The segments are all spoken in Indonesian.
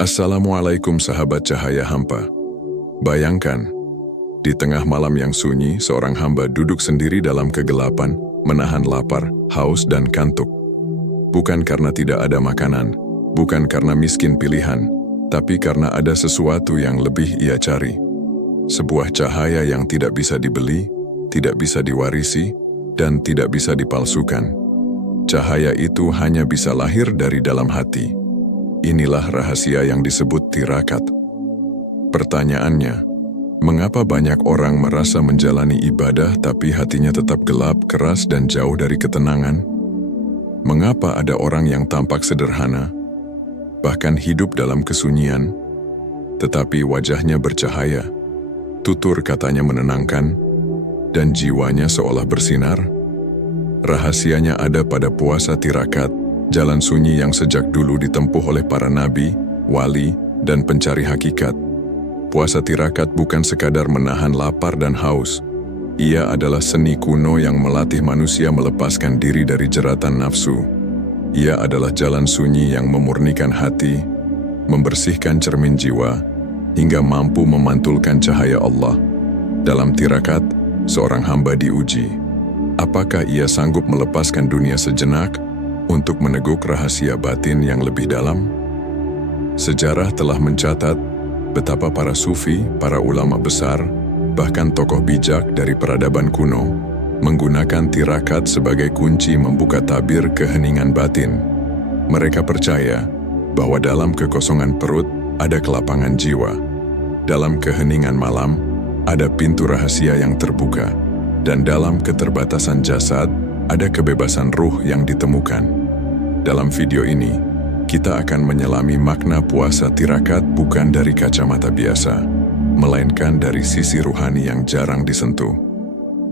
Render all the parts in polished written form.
Assalamualaikum sahabat cahaya hampa. Bayangkan, di tengah malam yang sunyi, seorang hamba duduk sendiri dalam kegelapan, menahan lapar, haus, dan kantuk. Bukan karena tidak ada makanan, bukan karena miskin pilihan, tapi karena ada sesuatu yang lebih ia cari. Sebuah cahaya yang tidak bisa dibeli, tidak bisa diwarisi, dan tidak bisa dipalsukan. Cahaya itu hanya bisa lahir dari dalam hati. Inilah rahasia yang disebut tirakat. Pertanyaannya, mengapa banyak orang merasa menjalani ibadah tapi hatinya tetap gelap, keras, dan jauh dari ketenangan? Mengapa ada orang yang tampak sederhana, bahkan hidup dalam kesunyian, tetapi wajahnya bercahaya, tutur katanya menenangkan, dan jiwanya seolah bersinar? Rahasianya ada pada puasa tirakat, jalan sunyi yang sejak dulu ditempuh oleh para nabi, wali, dan pencari hakikat. Puasa tirakat bukan sekadar menahan lapar dan haus. Ia adalah seni kuno yang melatih manusia melepaskan diri dari jeratan nafsu. Ia adalah jalan sunyi yang memurnikan hati, membersihkan cermin jiwa, hingga mampu memantulkan cahaya Allah. Dalam tirakat, seorang hamba diuji. Apakah ia sanggup melepaskan dunia sejenak untuk meneguk rahasia batin yang lebih dalam? Sejarah telah mencatat betapa para sufi, para ulama besar, bahkan tokoh bijak dari peradaban kuno, menggunakan tirakat sebagai kunci membuka tabir keheningan batin. Mereka percaya bahwa dalam kekosongan perut ada kelapangan jiwa. Dalam keheningan malam ada pintu rahasia yang terbuka. Dan dalam keterbatasan jasad ada kebebasan ruh yang ditemukan. Dalam video ini, kita akan menyelami makna puasa tirakat bukan dari kacamata biasa, melainkan dari sisi ruhani yang jarang disentuh.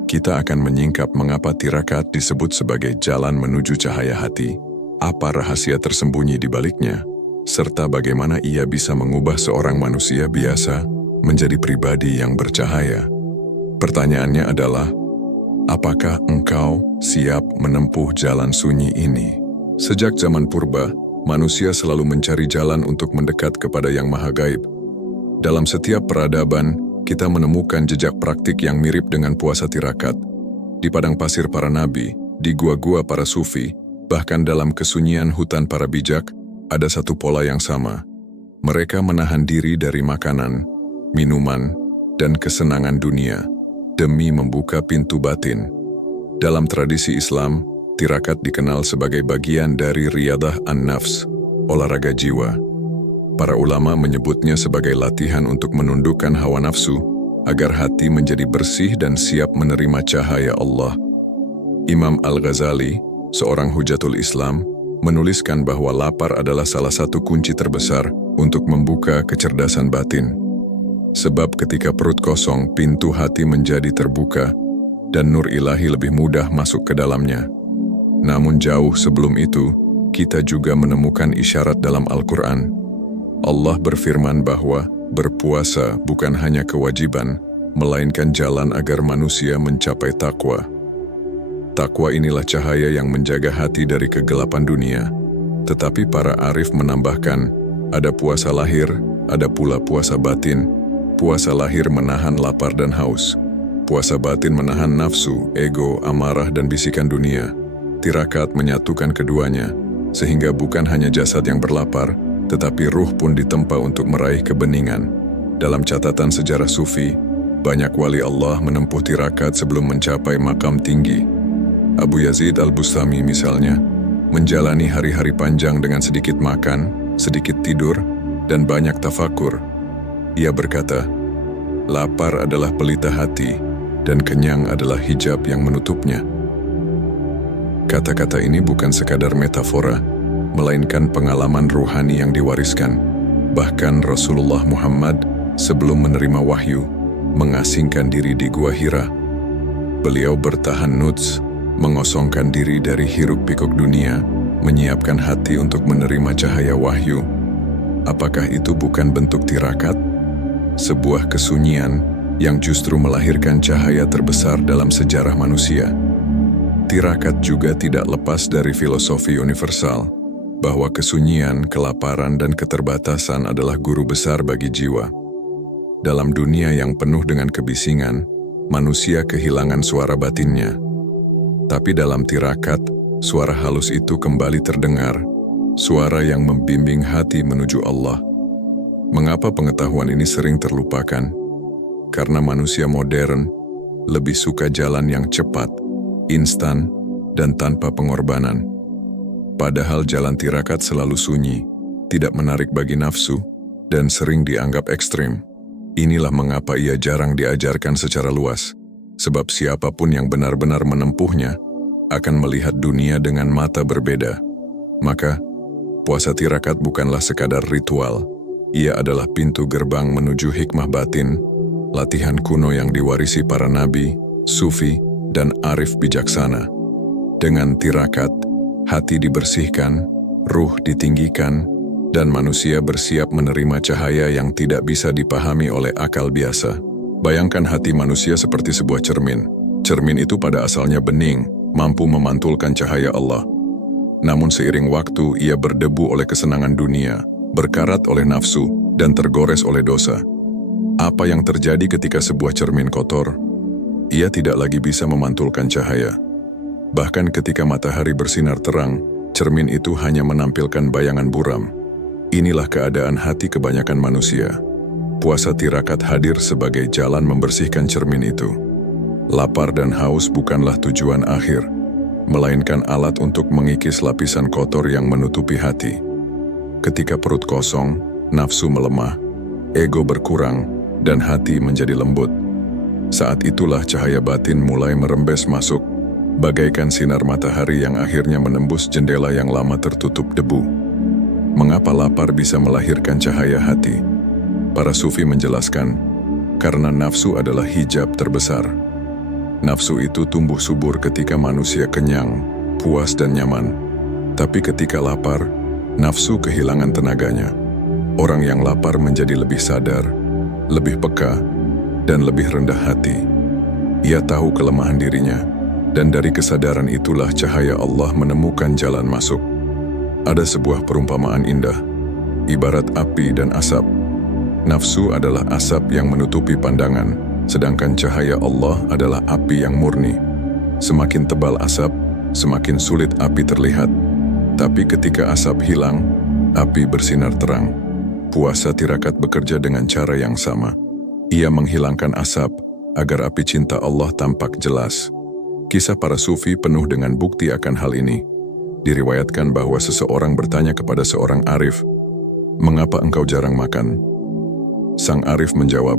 Kita akan menyingkap mengapa tirakat disebut sebagai jalan menuju cahaya hati, apa rahasia tersembunyi di baliknya, serta bagaimana ia bisa mengubah seorang manusia biasa menjadi pribadi yang bercahaya. Pertanyaannya adalah, apakah engkau siap menempuh jalan sunyi ini? Sejak zaman purba, manusia selalu mencari jalan untuk mendekat kepada Yang Maha Gaib. Dalam setiap peradaban, kita menemukan jejak praktik yang mirip dengan puasa tirakat. Di padang pasir para nabi, di gua-gua para sufi, bahkan dalam kesunyian hutan para bijak, ada satu pola yang sama. Mereka menahan diri dari makanan, minuman, dan kesenangan dunia demi membuka pintu batin. Dalam tradisi Islam, tirakat dikenal sebagai bagian dari riyadah an-nafs, olahraga jiwa. Para ulama menyebutnya sebagai latihan untuk menundukkan hawa nafsu, agar hati menjadi bersih dan siap menerima cahaya Allah. Imam Al-Ghazali, seorang hujatul Islam, menuliskan bahwa lapar adalah salah satu kunci terbesar untuk membuka kecerdasan batin. Sebab ketika perut kosong, pintu hati menjadi terbuka, dan nur ilahi lebih mudah masuk ke dalamnya. Namun jauh sebelum itu, kita juga menemukan isyarat dalam Al-Quran. Allah berfirman bahwa berpuasa bukan hanya kewajiban, melainkan jalan agar manusia mencapai takwa. Takwa inilah cahaya yang menjaga hati dari kegelapan dunia. Tetapi para arif menambahkan, ada puasa lahir, ada pula puasa batin. Puasa lahir menahan lapar dan haus. Puasa batin menahan nafsu, ego, amarah, dan bisikan dunia. Tirakat menyatukan keduanya, sehingga bukan hanya jasad yang berlapar, tetapi ruh pun ditempa untuk meraih kebeningan. Dalam catatan sejarah sufi, banyak wali Allah menempuh tirakat sebelum mencapai makam tinggi. Abu Yazid Al-Bustami misalnya, menjalani hari-hari panjang dengan sedikit makan, sedikit tidur, dan banyak tafakur. Ia berkata, lapar adalah pelita hati, dan kenyang adalah hijab yang menutupnya. Kata-kata ini bukan sekadar metafora, melainkan pengalaman ruhani yang diwariskan. Bahkan Rasulullah Muhammad sebelum menerima wahyu, mengasingkan diri di Gua Hira. Beliau bertahan nuts, mengosongkan diri dari hiruk-pikuk dunia, menyiapkan hati untuk menerima cahaya wahyu. Apakah itu bukan bentuk tirakat? Sebuah kesunyian yang justru melahirkan cahaya terbesar dalam sejarah manusia. Tirakat juga tidak lepas dari filosofi universal. bahwa kesunyian, kelaparan, dan keterbatasan adalah guru besar bagi jiwa. Dalam dunia yang penuh dengan kebisingan, manusia kehilangan suara batinnya. Tapi dalam tirakat, suara halus itu kembali terdengar, suara yang membimbing hati menuju Allah. Mengapa pengetahuan ini sering terlupakan? Karena manusia modern lebih suka jalan yang cepat, instan, dan tanpa pengorbanan. Padahal jalan tirakat selalu sunyi, tidak menarik bagi nafsu, dan sering dianggap ekstrim. Inilah mengapa ia jarang diajarkan secara luas, sebab siapapun yang benar-benar menempuhnya akan melihat dunia dengan mata berbeda. Maka, puasa tirakat bukanlah sekadar ritual, ia adalah pintu gerbang menuju hikmah batin, latihan kuno yang diwarisi para nabi, sufi, dan arif bijaksana. Dengan tirakat, hati dibersihkan, ruh ditinggikan, dan manusia bersiap menerima cahaya yang tidak bisa dipahami oleh akal biasa. Bayangkan hati manusia seperti sebuah cermin. Cermin itu pada asalnya bening, mampu memantulkan cahaya Allah. Namun seiring waktu ia berdebu oleh kesenangan dunia, berkarat oleh nafsu, dan tergores oleh dosa. Apa yang terjadi ketika sebuah cermin kotor? Ia tidak lagi bisa memantulkan cahaya. Bahkan ketika matahari bersinar terang, cermin itu hanya menampilkan bayangan buram. Inilah keadaan hati kebanyakan manusia. Puasa tirakat hadir sebagai jalan membersihkan cermin itu. Lapar dan haus bukanlah tujuan akhir, melainkan alat untuk mengikis lapisan kotor yang menutupi hati. Ketika perut kosong, nafsu melemah, ego berkurang, dan hati menjadi lembut. Saat itulah cahaya batin mulai merembes masuk, bagaikan sinar matahari yang akhirnya menembus jendela yang lama tertutup debu. Mengapa lapar bisa melahirkan cahaya hati? Para sufi menjelaskan, karena nafsu adalah hijab terbesar. Nafsu itu tumbuh subur ketika manusia kenyang, puas dan nyaman. Tapi ketika lapar, nafsu kehilangan tenaganya. Orang yang lapar menjadi lebih sadar, lebih peka, dan lebih rendah hati. Ia tahu kelemahan dirinya, dan dari kesadaran itulah cahaya Allah menemukan jalan masuk. Ada sebuah perumpamaan indah, ibarat api dan asap. Nafsu adalah asap yang menutupi pandangan, sedangkan cahaya Allah adalah api yang murni. Semakin tebal asap, semakin sulit api terlihat. Tapi ketika asap hilang, api bersinar terang. Puasa tirakat bekerja dengan cara yang sama. Ia menghilangkan asap agar api cinta Allah tampak jelas. Kisah para sufi penuh dengan bukti akan hal ini. Diriwayatkan bahwa seseorang bertanya kepada seorang arif, "Mengapa engkau jarang makan?" Sang arif menjawab,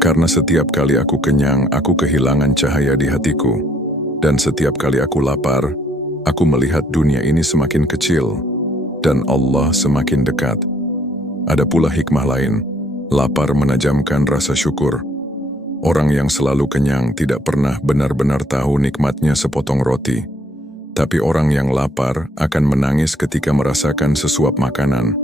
"Karena setiap kali aku kenyang, aku kehilangan cahaya di hatiku. Dan setiap kali aku lapar, aku melihat dunia ini semakin kecil, dan Allah semakin dekat." Ada pula hikmah lain, lapar menajamkan rasa syukur. Orang yang selalu kenyang tidak pernah benar-benar tahu nikmatnya sepotong roti. Tapi orang yang lapar akan menangis ketika merasakan sesuap makanan.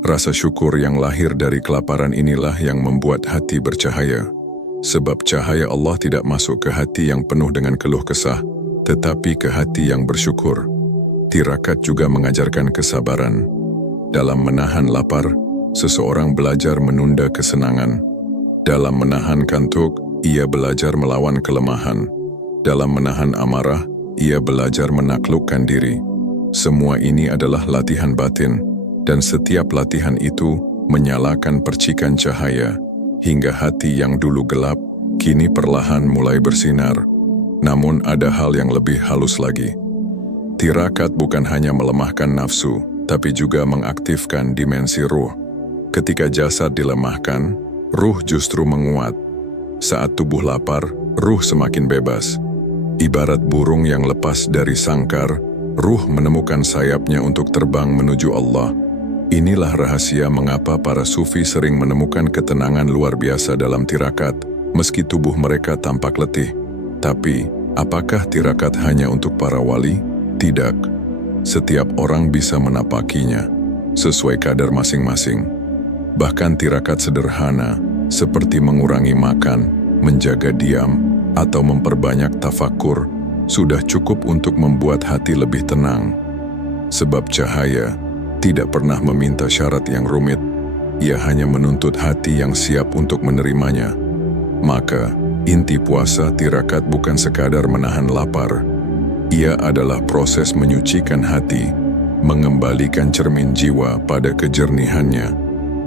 Rasa syukur yang lahir dari kelaparan inilah yang membuat hati bercahaya. Sebab cahaya Allah tidak masuk ke hati yang penuh dengan keluh kesah, tetapi ke hati yang bersyukur. Tirakat juga mengajarkan kesabaran. Dalam menahan lapar, seseorang belajar menunda kesenangan. Dalam menahan kantuk, ia belajar melawan kelemahan. Dalam menahan amarah, ia belajar menaklukkan diri. Semua ini adalah latihan batin, dan setiap latihan itu menyalakan percikan cahaya, hingga hati yang dulu gelap, kini perlahan mulai bersinar. Namun ada hal yang lebih halus lagi. Tirakat bukan hanya melemahkan nafsu, tapi juga mengaktifkan dimensi ruh. Ketika jasad dilemahkan, ruh justru menguat. Saat tubuh lapar, ruh semakin bebas. Ibarat burung yang lepas dari sangkar, ruh menemukan sayapnya untuk terbang menuju Allah. Inilah rahasia mengapa para sufi sering menemukan ketenangan luar biasa dalam tirakat, meski tubuh mereka tampak letih. Tapi, apakah tirakat hanya untuk para wali? Tidak. Setiap orang bisa menapakinya, sesuai kadar masing-masing. Bahkan tirakat sederhana, seperti mengurangi makan, menjaga diam, atau memperbanyak tafakur, sudah cukup untuk membuat hati lebih tenang. Sebab cahaya tidak pernah meminta syarat yang rumit, ia hanya menuntut hati yang siap untuk menerimanya. Maka, inti puasa tirakat bukan sekadar menahan lapar. Ia adalah proses menyucikan hati, mengembalikan cermin jiwa pada kejernihannya,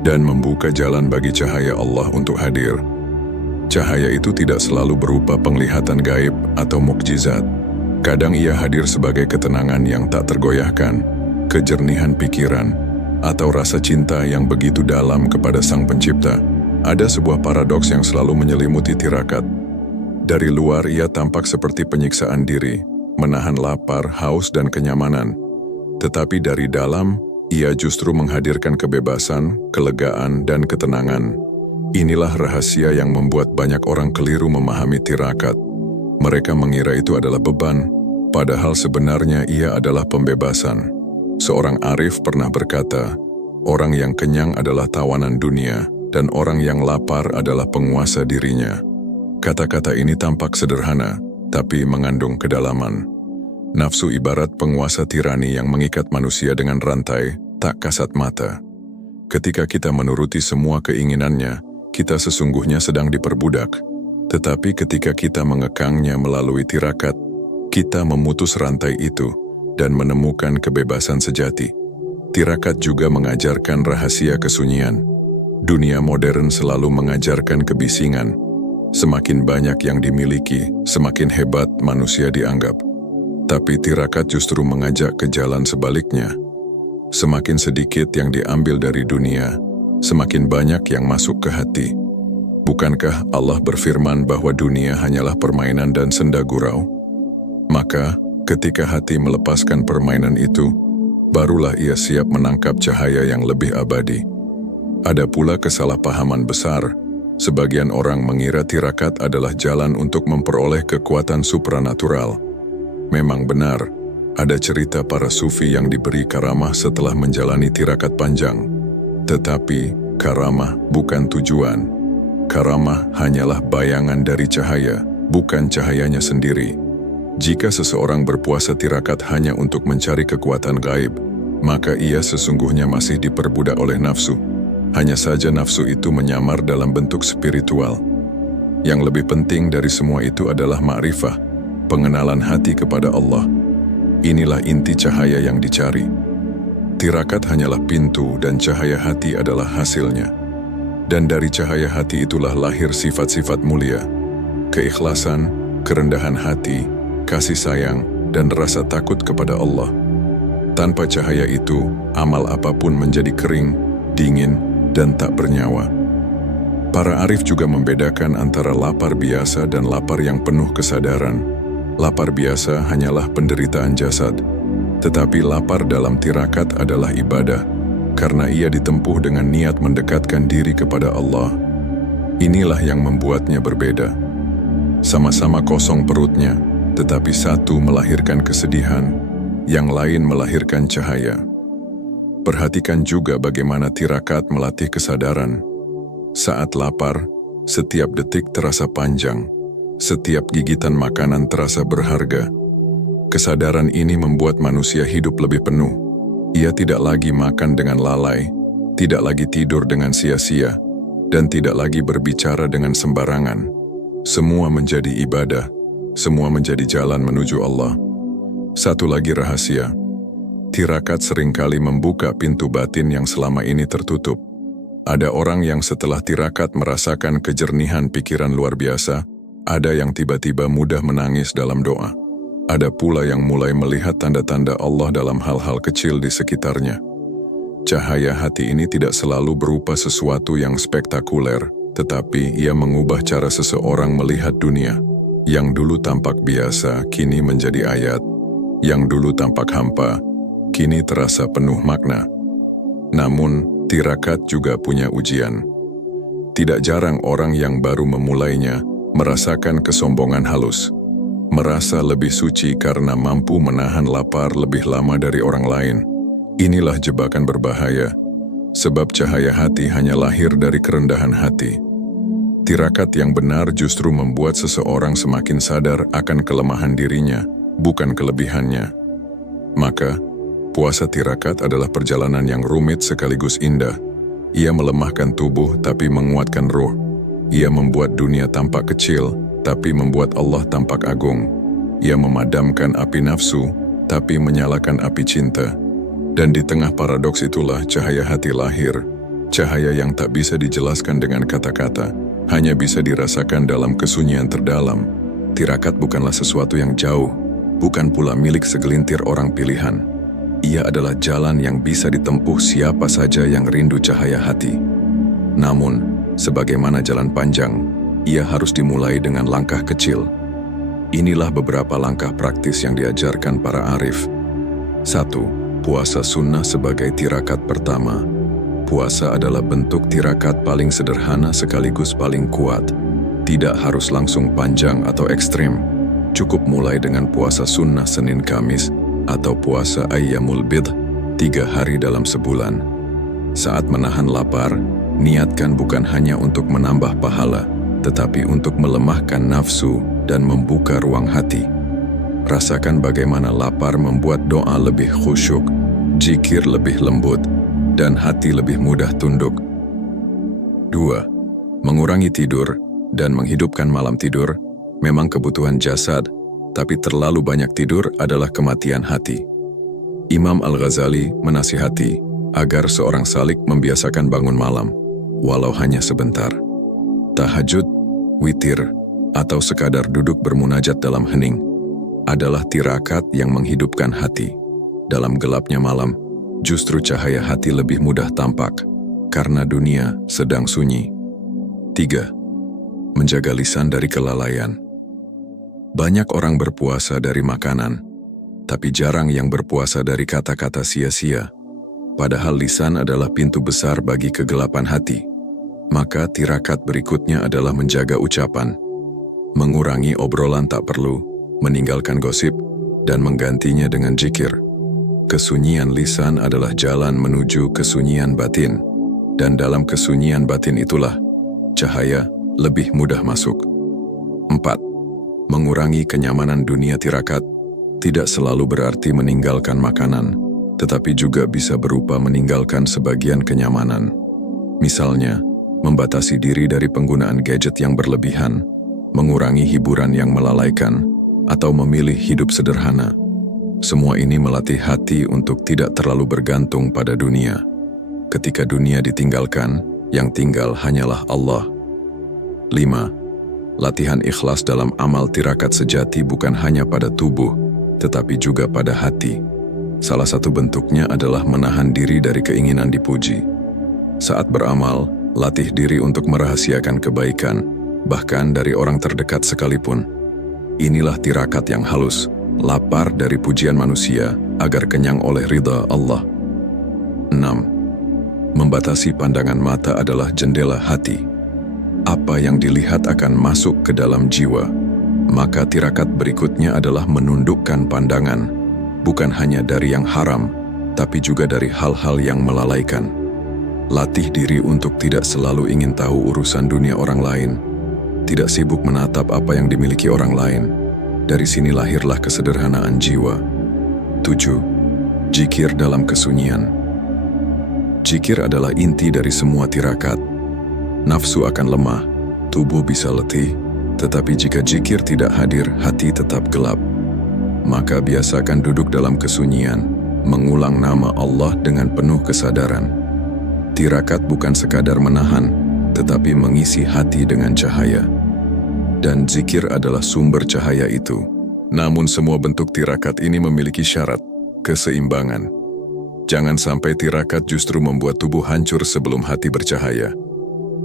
dan membuka jalan bagi cahaya Allah untuk hadir. Cahaya itu tidak selalu berupa penglihatan gaib atau mukjizat. Kadang ia hadir sebagai ketenangan yang tak tergoyahkan, kejernihan pikiran, atau rasa cinta yang begitu dalam kepada Sang Pencipta. Ada sebuah paradoks yang selalu menyelimuti tirakat. Dari luar ia tampak seperti penyiksaan diri, menahan lapar, haus, dan kenyamanan. Tetapi dari dalam, ia justru menghadirkan kebebasan, kelegaan, dan ketenangan. Inilah rahasia yang membuat banyak orang keliru memahami tirakat. Mereka mengira itu adalah beban, padahal sebenarnya ia adalah pembebasan. Seorang arif pernah berkata, orang yang kenyang adalah tawanan dunia, dan orang yang lapar adalah penguasa dirinya. Kata-kata ini tampak sederhana, tapi mengandung kedalaman. Nafsu ibarat penguasa tirani yang mengikat manusia dengan rantai, tak kasat mata. Ketika kita menuruti semua keinginannya, kita sesungguhnya sedang diperbudak. Tetapi ketika kita mengekangnya melalui tirakat, kita memutus rantai itu dan menemukan kebebasan sejati. Tirakat juga mengajarkan rahasia kesunyian. Dunia modern selalu mengajarkan kebisingan. Semakin banyak yang dimiliki, semakin hebat manusia dianggap. Tapi tirakat justru mengajak ke jalan sebaliknya. Semakin sedikit yang diambil dari dunia, semakin banyak yang masuk ke hati. Bukankah Allah berfirman bahwa dunia hanyalah permainan dan senda gurau? Maka, ketika hati melepaskan permainan itu, barulah ia siap menangkap cahaya yang lebih abadi. Ada pula kesalahpahaman besar. Sebagian orang mengira tirakat adalah jalan untuk memperoleh kekuatan supranatural. Memang benar, ada cerita para sufi yang diberi karamah setelah menjalani tirakat panjang. Tetapi, karamah bukan tujuan. Karamah hanyalah bayangan dari cahaya, bukan cahayanya sendiri. Jika seseorang berpuasa tirakat hanya untuk mencari kekuatan gaib, maka ia sesungguhnya masih diperbudak oleh nafsu. Hanya saja nafsu itu menyamar dalam bentuk spiritual. Yang lebih penting dari semua itu adalah ma'rifah, pengenalan hati kepada Allah. Inilah inti cahaya yang dicari. Tirakat hanyalah pintu dan cahaya hati adalah hasilnya. Dan dari cahaya hati itulah lahir sifat-sifat mulia, keikhlasan, kerendahan hati, kasih sayang, dan rasa takut kepada Allah. Tanpa cahaya itu, amal apapun menjadi kering, dingin, dan tak bernyawa. Para arif juga membedakan antara lapar biasa dan lapar yang penuh kesadaran. Lapar biasa hanyalah penderitaan jasad, tetapi lapar dalam tirakat adalah ibadah, karena ia ditempuh dengan niat mendekatkan diri kepada Allah. Inilah yang membuatnya berbeda. Sama-sama kosong perutnya, tetapi satu melahirkan kesedihan, yang lain melahirkan cahaya. Perhatikan juga bagaimana tirakat melatih kesadaran. Saat lapar, setiap detik terasa panjang, setiap gigitan makanan terasa berharga. Kesadaran ini membuat manusia hidup lebih penuh. Ia tidak lagi makan dengan lalai, tidak lagi tidur dengan sia-sia, dan tidak lagi berbicara dengan sembarangan. Semua menjadi ibadah, semua menjadi jalan menuju Allah. Satu lagi rahasia, tirakat seringkali membuka pintu batin yang selama ini tertutup. Ada orang yang setelah tirakat merasakan kejernihan pikiran luar biasa, ada yang tiba-tiba mudah menangis dalam doa. Ada pula yang mulai melihat tanda-tanda Allah dalam hal-hal kecil di sekitarnya. Cahaya hati ini tidak selalu berupa sesuatu yang spektakuler, tetapi ia mengubah cara seseorang melihat dunia. Yang dulu tampak biasa, kini menjadi ayat. Yang dulu tampak hampa, kini terasa penuh makna. Namun, tirakat juga punya ujian. Tidak jarang orang yang baru memulainya merasakan kesombongan halus. Merasa lebih suci karena mampu menahan lapar lebih lama dari orang lain. Inilah jebakan berbahaya, sebab cahaya hati hanya lahir dari kerendahan hati. Tirakat yang benar justru membuat seseorang semakin sadar akan kelemahan dirinya, bukan kelebihannya. Maka, Puasa tirakat adalah perjalanan yang rumit sekaligus indah. Ia melemahkan tubuh tapi menguatkan roh. Ia membuat dunia tampak kecil, tapi membuat Allah tampak agung. Ia memadamkan api nafsu, tapi menyalakan api cinta. Dan di tengah paradoks itulah cahaya hati lahir. Cahaya yang tak bisa dijelaskan dengan kata-kata, hanya bisa dirasakan dalam kesunyian terdalam. Tirakat bukanlah sesuatu yang jauh, bukan pula milik segelintir orang pilihan. Ia adalah jalan yang bisa ditempuh siapa saja yang rindu cahaya hati. Namun, sebagaimana jalan panjang, ia harus dimulai dengan langkah kecil. Inilah beberapa langkah praktis yang diajarkan para arif. 1. Puasa sunnah sebagai tirakat pertama. Puasa adalah bentuk tirakat paling sederhana sekaligus paling kuat. Tidak harus langsung panjang atau ekstrim. Cukup mulai dengan puasa sunnah Senin Kamis atau puasa Ayyamul Bidh 3 hari dalam sebulan. Saat menahan lapar, niatkan bukan hanya untuk menambah pahala, tetapi untuk melemahkan nafsu dan membuka ruang hati. Rasakan bagaimana lapar membuat doa lebih khusyuk, zikir lebih lembut, dan hati lebih mudah tunduk. 2. Mengurangi tidur dan menghidupkan malam tidur memang kebutuhan jasad, tapi terlalu banyak tidur adalah kematian hati. Imam Al-Ghazali menasihati agar seorang salik membiasakan bangun malam, walau hanya sebentar. Tahajud, witir, atau sekadar duduk bermunajat dalam hening adalah tirakat yang menghidupkan hati. Dalam gelapnya malam, justru cahaya hati lebih mudah tampak, karena dunia sedang sunyi. 3. Menjaga lisan dari kelalaian. Banyak orang berpuasa dari makanan, tapi jarang yang berpuasa dari kata-kata sia-sia. Padahal lisan adalah pintu besar bagi kegelapan hati. Maka tirakat berikutnya adalah menjaga ucapan, mengurangi obrolan tak perlu, meninggalkan gosip, dan menggantinya dengan zikir. Kesunyian lisan adalah jalan menuju kesunyian batin, dan dalam kesunyian batin itulah cahaya lebih mudah masuk. 4. Mengurangi kenyamanan dunia. Tirakat tidak selalu berarti meninggalkan makanan, tetapi juga bisa berupa meninggalkan sebagian kenyamanan. Misalnya, membatasi diri dari penggunaan gadget yang berlebihan, mengurangi hiburan yang melalaikan, atau memilih hidup sederhana. Semua ini melatih hati untuk tidak terlalu bergantung pada dunia. Ketika dunia ditinggalkan, yang tinggal hanyalah Allah. 5. Latihan ikhlas dalam amal. Tirakat sejati bukan hanya pada tubuh, tetapi juga pada hati. Salah satu bentuknya adalah menahan diri dari keinginan dipuji. Saat beramal, latih diri untuk merahasiakan kebaikan, bahkan dari orang terdekat sekalipun. Inilah tirakat yang halus, lapar dari pujian manusia agar kenyang oleh ridha Allah. 6. Membatasi pandangan. Mata adalah jendela hati. Apa yang dilihat akan masuk ke dalam jiwa. Maka tirakat berikutnya adalah menundukkan pandangan, bukan hanya dari yang haram, tapi juga dari hal-hal yang melalaikan. Latih diri untuk tidak selalu ingin tahu urusan dunia orang lain, tidak sibuk menatap apa yang dimiliki orang lain. Dari sini lahirlah kesederhanaan jiwa. 7. Zikir dalam kesunyian. Zikir adalah inti dari semua tirakat. Nafsu akan lemah, tubuh bisa letih, tetapi jika zikir tidak hadir, hati tetap gelap. Maka biasakan duduk dalam kesunyian, mengulang nama Allah dengan penuh kesadaran. Tirakat bukan sekadar menahan, tetapi mengisi hati dengan cahaya. Dan zikir adalah sumber cahaya itu. Namun semua bentuk tirakat ini memiliki syarat, keseimbangan. Jangan sampai tirakat justru membuat tubuh hancur sebelum hati bercahaya.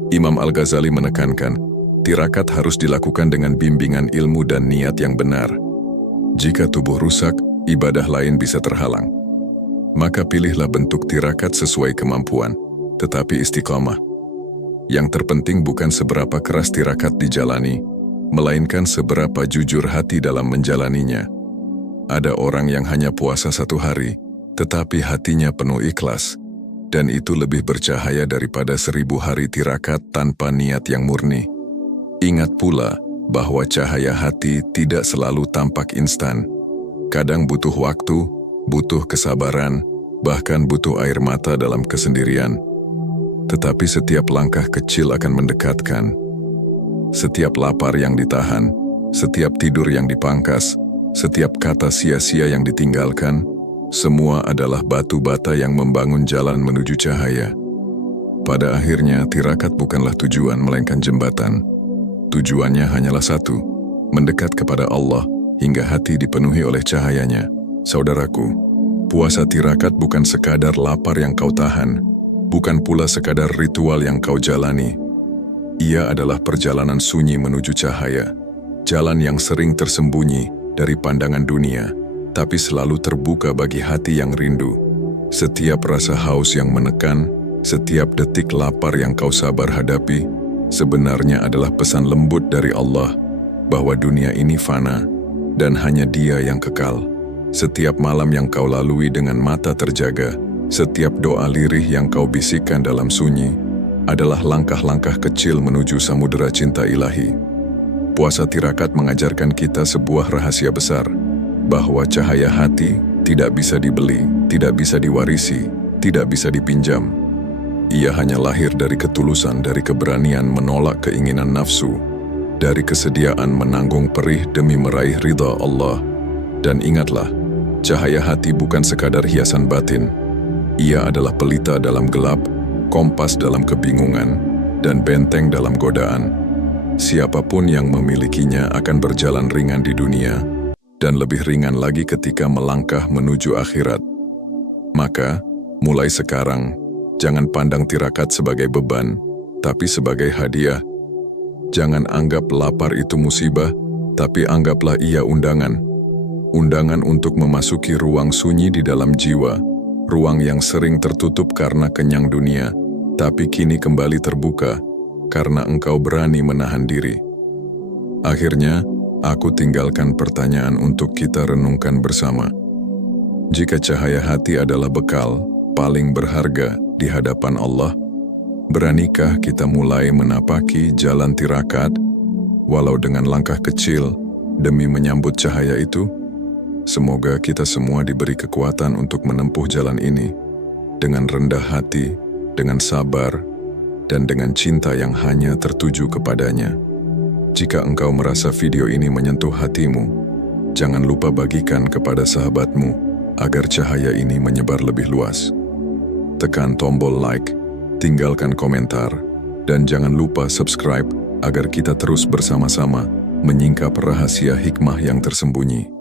Imam Al-Ghazali menekankan, tirakat harus dilakukan dengan bimbingan ilmu dan niat yang benar. Jika tubuh rusak, ibadah lain bisa terhalang. Maka pilihlah bentuk tirakat sesuai kemampuan, tetapi istiqamah. Yang terpenting bukan seberapa keras tirakat dijalani, melainkan seberapa jujur hati dalam menjalaninya. Ada orang yang hanya puasa 1 hari, tetapi hatinya penuh ikhlas, dan itu lebih bercahaya daripada 1000 hari tirakat tanpa niat yang murni. Ingat pula bahwa cahaya hati tidak selalu tampak instan. Kadang butuh waktu, butuh kesabaran, bahkan butuh air mata dalam kesendirian. Tetapi setiap langkah kecil akan mendekatkan. Setiap lapar yang ditahan, setiap tidur yang dipangkas, setiap kata sia-sia yang ditinggalkan, semua adalah batu bata yang membangun jalan menuju cahaya. Pada akhirnya, tirakat bukanlah tujuan melainkan jembatan. Tujuannya hanyalah satu, mendekat kepada Allah hingga hati dipenuhi oleh cahayanya. Saudaraku, puasa tirakat bukan sekadar lapar yang kau tahan, bukan pula sekadar ritual yang kau jalani. Ia adalah perjalanan sunyi menuju cahaya, jalan yang sering tersembunyi dari pandangan dunia, tapi selalu terbuka bagi hati yang rindu. Setiap rasa haus yang menekan, setiap detik lapar yang kau sabar hadapi, sebenarnya adalah pesan lembut dari Allah bahwa dunia ini fana dan hanya Dia yang kekal. Setiap malam yang kau lalui dengan mata terjaga, setiap doa lirih yang kau bisikkan dalam sunyi, adalah langkah-langkah kecil menuju samudera cinta ilahi. Puasa tirakat mengajarkan kita sebuah rahasia besar, bahwa cahaya hati tidak bisa dibeli, tidak bisa diwarisi, tidak bisa dipinjam. Ia hanya lahir dari ketulusan, dari keberanian menolak keinginan nafsu, dari kesediaan menanggung perih demi meraih ridha Allah. Dan ingatlah, cahaya hati bukan sekadar hiasan batin. Ia adalah pelita dalam gelap, kompas dalam kebingungan, dan benteng dalam godaan. Siapapun yang memilikinya akan berjalan ringan di dunia, dan lebih ringan lagi ketika melangkah menuju akhirat. Maka, mulai sekarang, jangan pandang tirakat sebagai beban, tapi sebagai hadiah. Jangan anggap lapar itu musibah, tapi anggaplah ia undangan. Undangan untuk memasuki ruang sunyi di dalam jiwa, ruang yang sering tertutup karena kenyang dunia, tapi kini kembali terbuka karena engkau berani menahan diri. Akhirnya, aku tinggalkan pertanyaan untuk kita renungkan bersama. Jika cahaya hati adalah bekal paling berharga di hadapan Allah, beranikah kita mulai menapaki jalan tirakat, walau dengan langkah kecil, demi menyambut cahaya itu? Semoga kita semua diberi kekuatan untuk menempuh jalan ini, dengan rendah hati, dengan sabar, dan dengan cinta yang hanya tertuju kepadanya. Jika engkau merasa video ini menyentuh hatimu, jangan lupa bagikan kepada sahabatmu, agar cahaya ini menyebar lebih luas. Tekan tombol like, tinggalkan komentar, dan jangan lupa subscribe agar kita terus bersama-sama menyingkap rahasia hikmah yang tersembunyi.